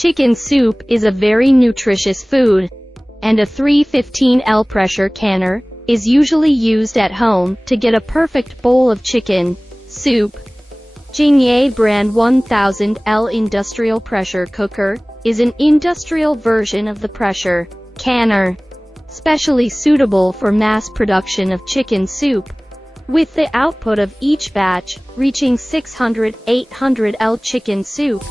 Chicken soup is a very nutritious food, and a 315L pressure canner is usually used at home to get a perfect bowl of chicken soup. Jingye brand 1000L industrial pressure cooker is an industrial version of the pressure canner, specially suitable for mass production of chicken soup, with the output of each batch reaching 600-800L chicken soup.